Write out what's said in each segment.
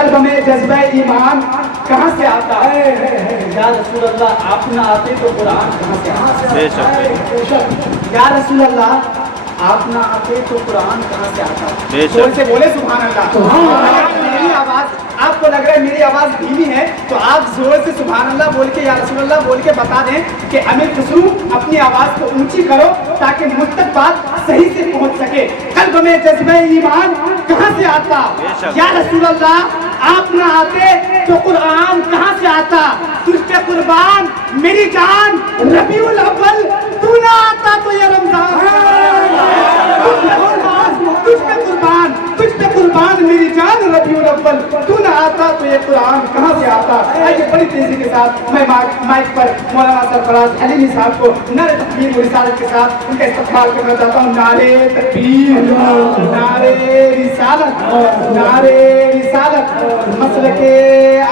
قلب میں جذبہ ایمان کہاں سے آتا ہے؟ یا رسول اللہ آپ نہ آتے تو قرآن کہاں سے آتا؟ بے شک یا رسول اللہ آپ نہ آتے تو قرآن کہاں سے آتا؟ بے شک۔ زور سے بولے سبحان اللہ۔ میری آواز آپ کو لگ رہا ہے میری آواز دھیمی ہے تو آپ زور سے سبحان اللہ بول کے یا رسول اللہ بول کے بتا دیں کہ امیر خسرو اپنی آواز کو اونچی کرو تاکہ مجھ تک بات صحیح سے پہنچ سکے۔ قلب میں جذبہ ایمان کہاں سے آتا؟ یا رسول اللہ آپ نہ آتے تو قرآن کہاں سے آتا؟ تجھ پہ قربان میری جان ربیع الاول، تو نہ آتا تو یہ رمضان۔ تجھ پہ قربان میری جان ربیع الاول، تو نہ آتا تو یہ قرآن کہاں سے آتا؟ آئیے بڑی تیزی کے ساتھ میں مائک پر مولانا سرفراز حلیمی صاحب کو نعرہ تکبیر و رسالت کے ساتھ ان کا استقبال کرنا چاہتا ہوں۔ نعرہ تکبیر، نعرہ رسالت، نعرہ رسالت، مسلک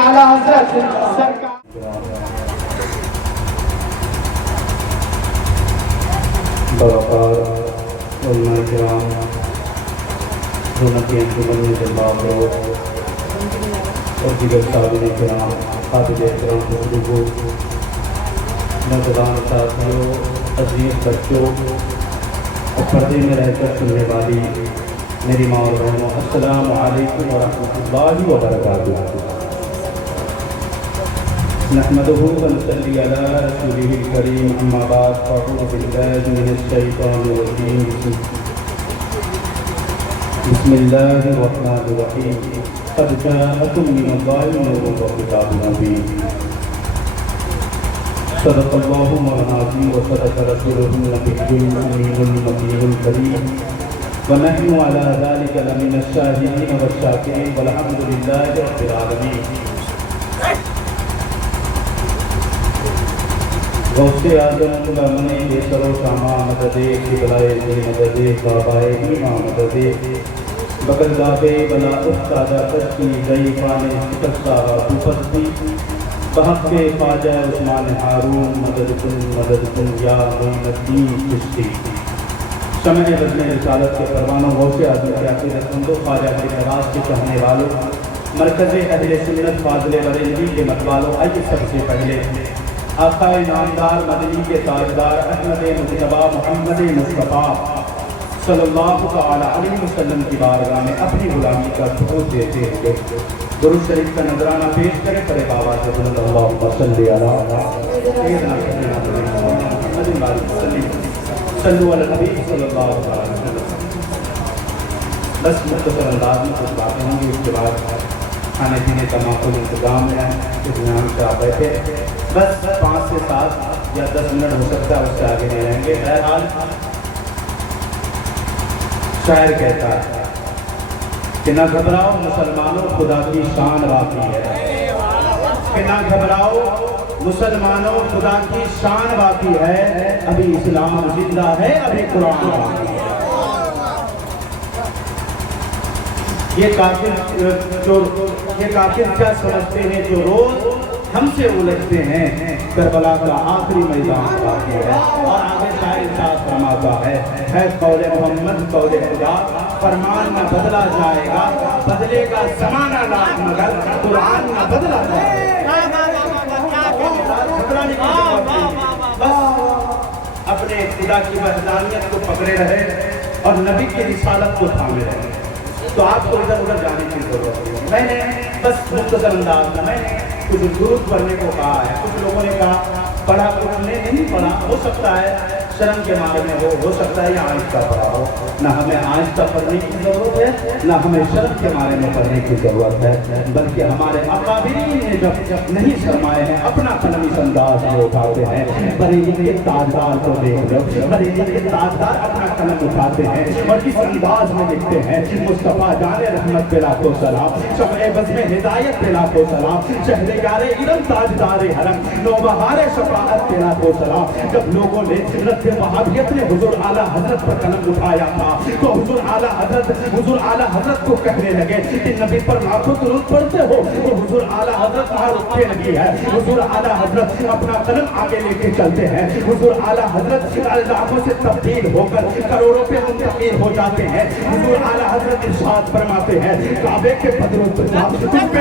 اعلیٰ حضرت سرکار۔ برکات علماء کرام، حرمتی انجمن جماعت اور دیگر سامعین کرام، قابل احترام بزرگوں، نوجوان ساتھیوں، عزیز بچوں اور پردے میں رہ کر سننے والی میری ماں اور بہنوں، السلام علیکم ورحمۃ اللہ وبرکاتہ۔ نحمده ونصلي على رسوله الكريم، اما بعد فاعوذ بالله من الشيطان الرجيم، بسم الله الرحمن الرحيم، قد جاءكم من الله نور وكتاب مبين، صدق الله مولانا العظيم وصدق رسوله النبي الأمين المكين الكريم، ونحن على ذلك لمن الشاهدين والشاكرين، والحمد لله رب العالمين۔ غوث اعظم غلامِ بے سر و ساما مددِ قبلۂ ذی مددِ بابائے امام مددِ بغلدادِ بلا استادہ تشکی ضعیفان سارا دوپستی بحق خواجہ عثمان ہارون مدد کن یا معین الدین چشتی۔ شمع بزم رسالت کے پروانوں، غوث اعظم کے عقیدت مندوں، خواجہ کی نواز کے چاہنے والوں، مرکز اہل سنت فاضل بریلوی کے متوالوں، آئیے سب سے پہلے آقا نامدار مدنی کے تاجدار احمد مجتبیٰ محمد مصطفیٰ صلی اللہ تعالی علیہ وسلم کی بارگاہ میں اپنی غلامی کا ثبوت دیتے ہوئے درود شریف کا نذرانہ پیش کرے پڑے بابا سے بلند اللہم صلی علی سیدنا محمد صلو علی النبی صلی اللہ علیہ وسلم۔ بس مختصر انداز میں کچھ باتیں ہوں گی، اس کے بعد کھانے پینے کا معقول انتظام ہے، اطمینان سے آپ بیٹھے، بس 5 سے 7 یا 10 منٹ ہو سکتا ہے، اس سے آگے نہیں رہیں گے۔ بہرحال شاعر کہتا ہے کہ نہ گھبراؤ مسلمانوں خدا کی شان باقی ہے، کہ نہ گھبراؤ مسلمانوں خدا کی شان باقی ہے، ابھی اسلام زندہ ہے، ابھی قرآن باقی ہے۔ یہ کافر کیا سمجھتے ہیں جو روز ہم سے الجھتے ہیں، کربلا کا آخری میدان باقی ہے۔ اور آگے شاعر ارشاد فرماتا ہے قول محمد قول خدا، فرمان نہ بدلا جائے گا، بدلے گا زمانہ لاکھ مگر قرآن نہ بدلا جائے گا۔ بس اپنے خدا کی وحدانیت کو پکڑے رہے اور نبی کی رسالت کو تھامے رہے، تو آپ کو ادھر ادھر جانے کی ضرورت نہیں۔ میں نے بس مختصر انداز میں کچھ درود پڑھنے کو کہا ہے، کچھ لوگوں نے کہا پڑھا، کچھ نے نہیں پڑھا، ہو سکتا ہے شرم کے مارے میں ہو سکتا ہے یہ آہستہ پڑھا ہو۔ نہ ہمیں آہستہ پڑھنے کی ضرورت ہے، نہ ہمیں شرم کے مارے میں پڑھنے کی ضرورت ہے، بلکہ ہمارے اکابرین نے جب نہیں شرمائے ہیں اپنا قلم اس انداز میں اٹھاتے ہیں۔ بریلی کے تاجدار کو دیکھ لو، بریلی کے تاجدار اپنا قلم اٹھاتے ہیں اور اس انداز میں لکھتے ہیں مصطفیٰ جان رحمت پہ لاکھوں سلام، شمع بزم ہدایت پہ لاکھوں سلام، شہریار علم تاجدار حرم، نوبہار شفاعت پہ لاکھوں سلام۔ جب لوگوں نے رد وہابیت نے حضور اعلیٰ حضرت پر قلم اٹھایا تھا تو حضور اعلیٰ حضرت کو کہنے لگے کہ نبی پر لاکھوں درود پڑھتے ہو، تو حضور اعلیٰ حضرت وہاں رکھے لگی ہے۔ حضور اعلیٰ حضرت اپنا قلم آگے لے کے چلتے ہیں، حضور اعلیٰ حضرت لاکھوں سے تبدیل ہو کر کروڑوں پہ منتقل ہو جاتے ہیں۔ حضور اعلیٰ حضرت ارشاد فرماتے ہیں کعبے کے بدروں تجھا تم پہ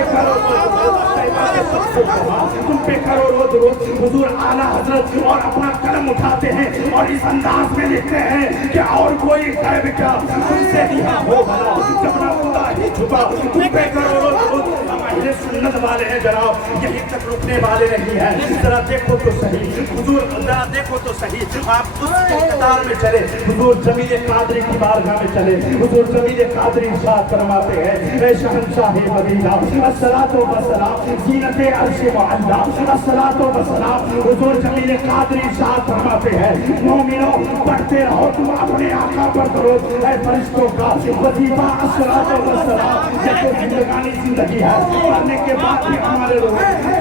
रोज हुजूर आला हजरत और अपना कलम उठाते हैं और इस अंदाज में लिखते हैं कि और कोई गैब क्या तुमसे दिया हो भला जब ना खुदा ही छुपा तुम पे करोड़ों लोग हम अहले सुन्नत वाले हैं जनाब, यहीं तक रुकने वाले नहीं हैं। जरा देखो तो सही हुजूर, जरा देखो तो सही, आप उस इक़्तिदार में चले, हुजूर जमील कादरी की बारगाह में चले, हुजूर जमील कादरी इरशाद फरमाते हैं, ऐ शहंशाह मदीना अस्सलातु वस्सलाम ज़ीनते अर्श मुअल्ला अस्सलातु वस्सलाम, हुजूर जमील कादरी इरशाद फरमाते हैं, मोमिनो पढ़ते रहो तुम अपने आका पर दरूद, ऐ फरिश्तों का वजीफा अस्सलातु वस्सलाम। देखो जिंदगानी जिंदगी है, मरने के बाद भी हमारे लोग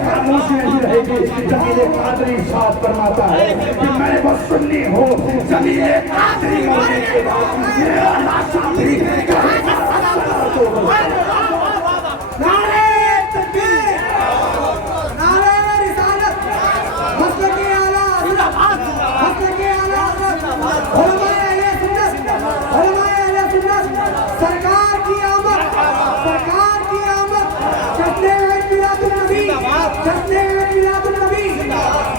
खामोश नहीं रहेगी। जमील कादरी इरशाद फरमाता है कि मैं वो सुन्नी हूँ, जमील कादरी मरने के बाद मेरा लाशा भी नारे तकबीर, नारे रिसालत, मसलके आला हज़रत, मसलके आला हज़रत, उलमाए अहले सुन्नत, उलमाए अहले सुन्नत, सरकार की आमद, सरकार की आमद, जश्न मिलादुन नबी, जश्न मिलादुन नबी,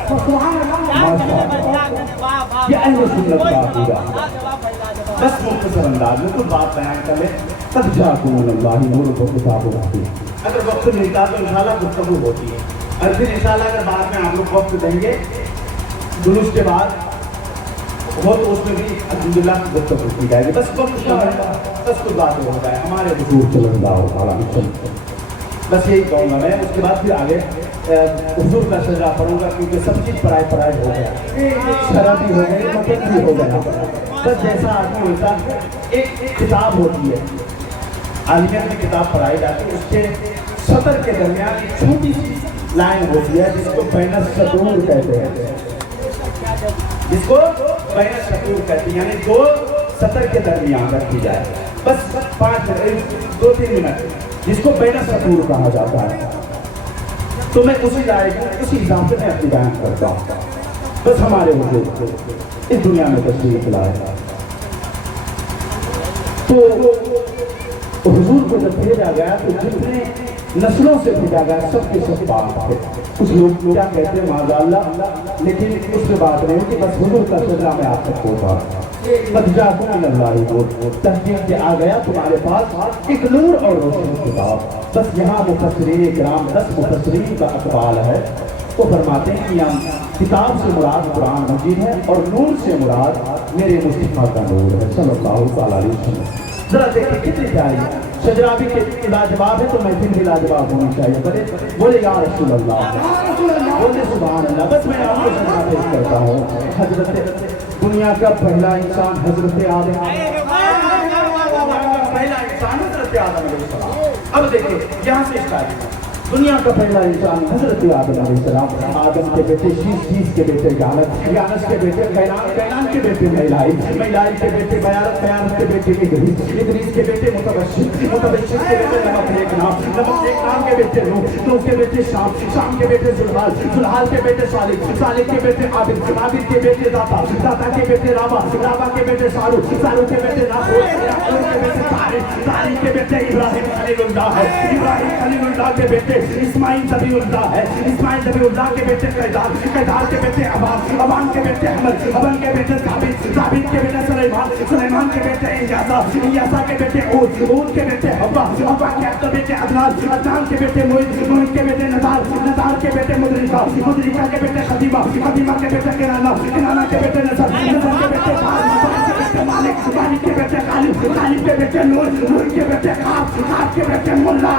सुभान अल्लाह। ये अहले सुन्नत का अक़ीदा। बस मुख्तसर अंदाज में कुछ बात बयान कर ले, तब जाकुमुल्लाहि नूरुन व किताबुन हकीम। अगर वक्त मिलता तो इंशाल्लाह गुफ्तगू होती है, और फिर इंशाल्लाह अगर बाद में आप लोग वक्त देंगे दुरुस्त के बाद हो तो उसमें भी अल्हम्दुलिल्लाह गुफ्तगू की जाएगी। बस वक्त बस कुछ बातें हो जाए हमारे हुजूर सल्लल्लाहु अलैहि वसल्लम। बस यही कहूँगा मैं, उसके बाद फिर आगे हुजूर का सजदा पढ़ूंगा, क्योंकि सब चीज़ पढ़ाई हो गया, शराब भी हो गई, मतलब भी हो गया। बस जैसा आदमी होता, एक किताब होती है आलिमियत में किताब पढ़ाई जाती है, उसके सतर के दरमियान एक छोटी सी लाइन होती है जिसको बैन सतूर कहते हैं, जिसको बैन सतूर कहते हैं, यानी दो सतर के दरमियान रखी जाए, बस 2-3 मिनट, जिसको बैन सतूर कहा जाता है। तो मैं उसी उसी हिसाब से मैं अपनी बयान करता हूँ। बस हमारे हुजूर इस दुनिया में तशरीफ लाए तो हुजूर को जब भेजा गया तो जितने नस्लों से भेजा गया सबके सब बात थे। कुछ लोग क्या कहते हैं माज़अल्लाह, लेकिन उससे बात नहीं कि बस हुजूर का सजदा में आप तक पहुँचा, तहकीक के आ गया तुम्हारे पास एक नूर और रोशनी किताब। बस यहाँ मुफस्सिरीन इकराम 10 मुफस्सिरीन का अक़वाल है, वो फरमाते हैं कि हम किताब से मुराद कुरान मजीद है और नूर से मुराद मेरे मुस्तफ़ा का नूर है सल्लल्लाहु अलैहि वसल्लम। जरा देखिए कितनी प्यारी शजरा भी लाजवाब है, तो महफिल भी लाजवाब होनी चाहिए। बोले या रसूल अल्लाह, बोले सुभान अल्लाह। बस मैं आपको शजरा पेश करता हूँ। हजरत दुनिया का पहला इंसान हजरत आदम, पहला इंसान हजरत आदम अलैहिस्सलाम। अब देखिए यहाँ से स्टार्ट, दुनिया का पहला इंसान हजरत आदम अलैहिस्सलाम। आदम के बेटे शीश के बेटे यानस के बेटे कैनान के बेटे मैलाई के बेटे बयारत के बेटे इदरीस के बेटे मुतबश्शिर के बेटे नमक के बेटे नूह के बेटे शाम के बेटे जुल्हाल के बेटे सालिक के बेटे आबिद के बेटे दाता के बेटे राबा के बेटे सारू के बेटे नाखूर के बेटे तारिक के बेटे इब्राहिम खलीलुल्लाह के बेटे इस्माइल ज़बीउल्लाह है, इस्माइल ज़बीउल्लाह के बेटे कैदार के बेटे अबान के बेटे अमल के बेटे जाबिद के बेटे सुलेमान के बेटे इयासा के बेटे ऊद के बेटे हब्बा के बेटे अदनान के बेटे मुईद के बेटे नदार के बेटे मुदरिका के बेटे खदीमा के बेटे किनाना के बेटे नसर के बेटे मालिक के बेटे गालिब के बेटे नूर के बेटे खाब के बेटे मुल्ला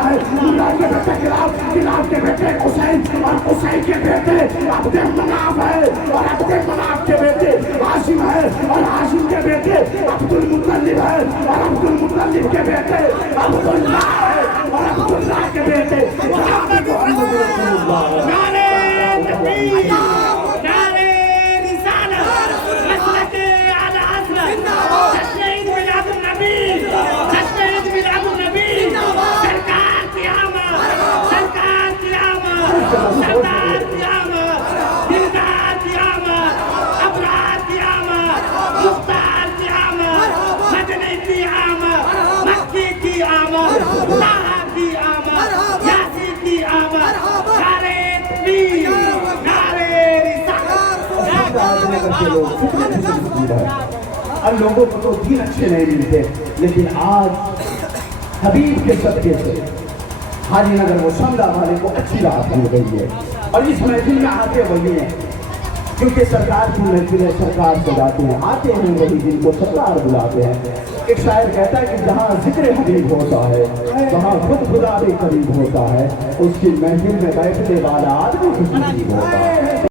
के बेटे किलाब के बेटे हुसैन और हुसैन के बेटे अब्दे मनाफ है और अब्दे मनाफ के बेटे हाशिम है और हाशिम के बेटे अब्दुल मुत्तलिब है और अब्दुल मुत्तलिब के बेटे अब्दुल्लाह है और अब्दुल्लाह के बेटे नारे तकबीर, नारे रिसालत, मसलके आला हज़रत, जश्न ईद मिलादुन नबी, जश्न ईद मिलादुन नबी, सरकार की आमद, सरकार की आमद, सरदार की आमद, दिलदार की आमद, अबरार की आमद, मुख्तार की आमद, मदनी की आमद, मक्की की आमद, ताहा की आमद। नगर के लोग कितने खुशनसीब हैं। अब लोगों को तो दिन अच्छे नहीं मिलते, लेकिन आज हबीब के सदके से हाजी नगर वो समदा वाले को अच्छी राहत मिल गई है। और इस महफिल में आते वही हैं, क्योंकि सरकार की महफिलें सरकार सजाते हैं, आते हैं वही जिनको सरकार बुलाते हैं। एक शायर कहता है कि जहाँ जिक्र हबीब होता है वहाँ खुद खुदा भी करीब होता है, उसकी महफिल में बैठने वाला आदमी खुशनसीब होता है।